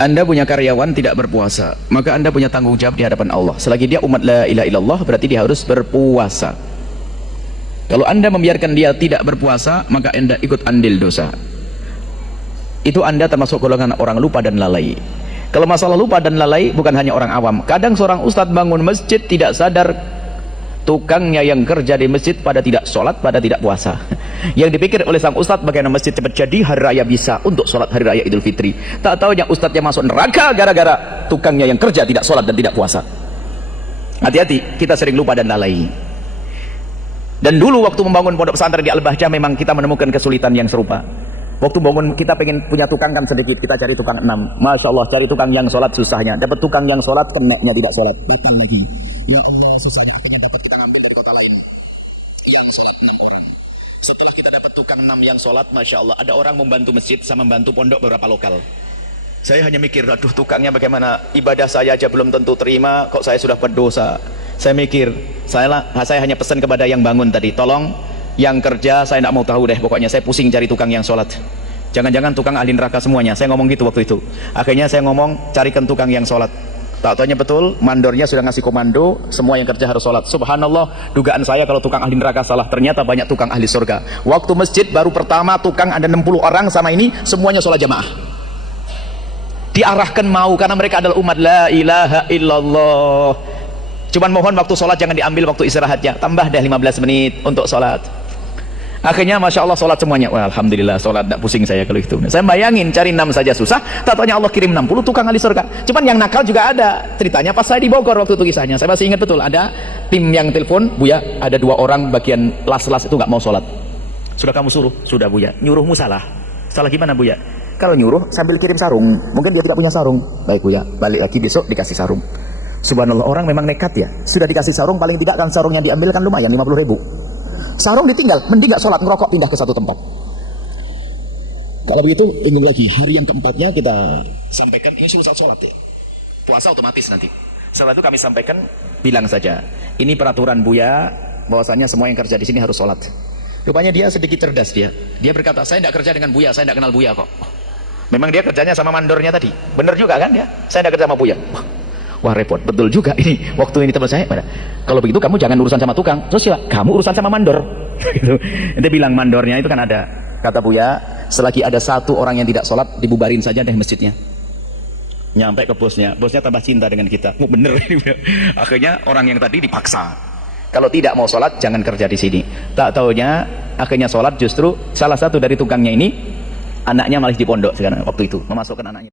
Anda punya karyawan tidak berpuasa, maka Anda punya tanggung jawab di hadapan Allah. Selagi dia umat la ilaha illallah, berarti dia harus berpuasa. Kalau Anda membiarkan dia tidak berpuasa, maka Anda ikut andil dosa. Itu Anda termasuk golongan orang lupa dan lalai. Kalau masalah lupa dan lalai bukan hanya orang awam. Kadang seorang ustadz bangun masjid tidak sadar tukangnya yang kerja di masjid pada tidak sholat, pada tidak puasa. Yang dipikir oleh sang ustadz bagaimana masjid cepat jadi, hari raya bisa untuk sholat hari raya Idul Fitri. Tak tahu yang ustadznya masuk neraka gara-gara tukangnya yang kerja tidak sholat dan tidak puasa. Hati-hati, kita sering lupa dan lalai. Dan dulu waktu membangun pondok pesantren di Al-Bahjah memang kita menemukan kesulitan yang serupa. Waktu bangun kita pengen punya tukang kan sedikit, kita cari tukang 6. Masya Allah, cari tukang yang sholat susahnya. Dapat tukang yang sholat, kenanya tidak sholat, batal lagi. Ya Allah, susahnya. Akhirnya dapat kita ambil dari kota lain yang sholat 6 orang. Setelah kita dapat tukang 6 yang sholat, Masya Allah, ada orang membantu masjid sama membantu pondok beberapa lokal. Saya hanya mikir, aduh tukangnya bagaimana, ibadah saya aja belum tentu terima, kok saya sudah berdosa. Saya mikir, saya hanya pesan kepada yang bangun tadi, tolong yang kerja saya tidak mau tahu deh, pokoknya saya pusing cari tukang yang sholat. Jangan-jangan tukang ahli neraka semuanya. Saya ngomong gitu waktu itu. Akhirnya saya ngomong, carikan tukang yang sholat. Tak taunya betul, mandornya sudah ngasih komando, semua yang kerja harus sholat. Subhanallah, dugaan saya kalau tukang ahli neraka salah, ternyata banyak tukang ahli surga. Waktu masjid baru pertama tukang ada 60 orang sama ini, semuanya sholat jamaah. Diarahkan mau, karena mereka adalah umat la ilaha illallah. Cuman mohon waktu sholat jangan diambil waktu istirahatnya, tambah deh 15 menit untuk sholat. Akhirnya Masya Allah sholat semuanya. Wah, Alhamdulillah sholat, tidak pusing saya kalau itu. Saya bayangin cari 6 saja susah, tak taunya Allah kirim 60 tukang ahli surga. Cuman yang nakal juga ada. Ceritanya pas saya di Bogor waktu itu kisahnya, saya masih ingat betul. Ada tim yang telepon, Buya ada 2 orang bagian las-las itu nggak mau sholat. Sudah kamu suruh? Sudah Buya. Nyuruhmu salah. Salah gimana Buya? Kalau nyuruh sambil kirim sarung, mungkin dia tidak punya sarung. Baik Buya, balik lagi besok dikasih sarung. Subhanallah, orang memang nekat ya. Sudah dikasih sarung, paling tidak kan sarungnya diambil kan lumayan 50.000. Sarung ditinggal, mending gak sholat, ngerokok, pindah ke satu tempat. Kalau begitu bingung lagi. Hari yang keempatnya kita sampaikan, ini suruh sholat ya, puasa otomatis nanti. Setelah itu kami sampaikan, bilang saja ini peraturan Buya bahwasanya semua yang kerja di sini harus sholat. Rupanya dia sedikit cerdas. Dia berkata, saya tidak kerja dengan Buya, saya tidak kenal Buya kok. Memang dia kerjanya sama mandornya tadi, benar juga kan ya, saya tidak kerja sama Buya. Wah repot, betul juga ini. Waktu ini teman saya, kalau begitu kamu jangan urusan sama tukang, terus ya kamu urusan sama mandor. Gitu. Dia bilang mandornya itu kan ada. Kata Buya, selagi ada 1 orang yang tidak sholat, dibubarin saja deh masjidnya. Nyampe ke bosnya tambah cinta dengan kita. Oh, bener ini. Akhirnya orang yang tadi dipaksa. Kalau tidak mau sholat, jangan kerja di sini. Tak taunya, akhirnya sholat justru salah satu dari tukangnya ini, anaknya malah di pondok sekarang waktu itu, memasukkan anaknya.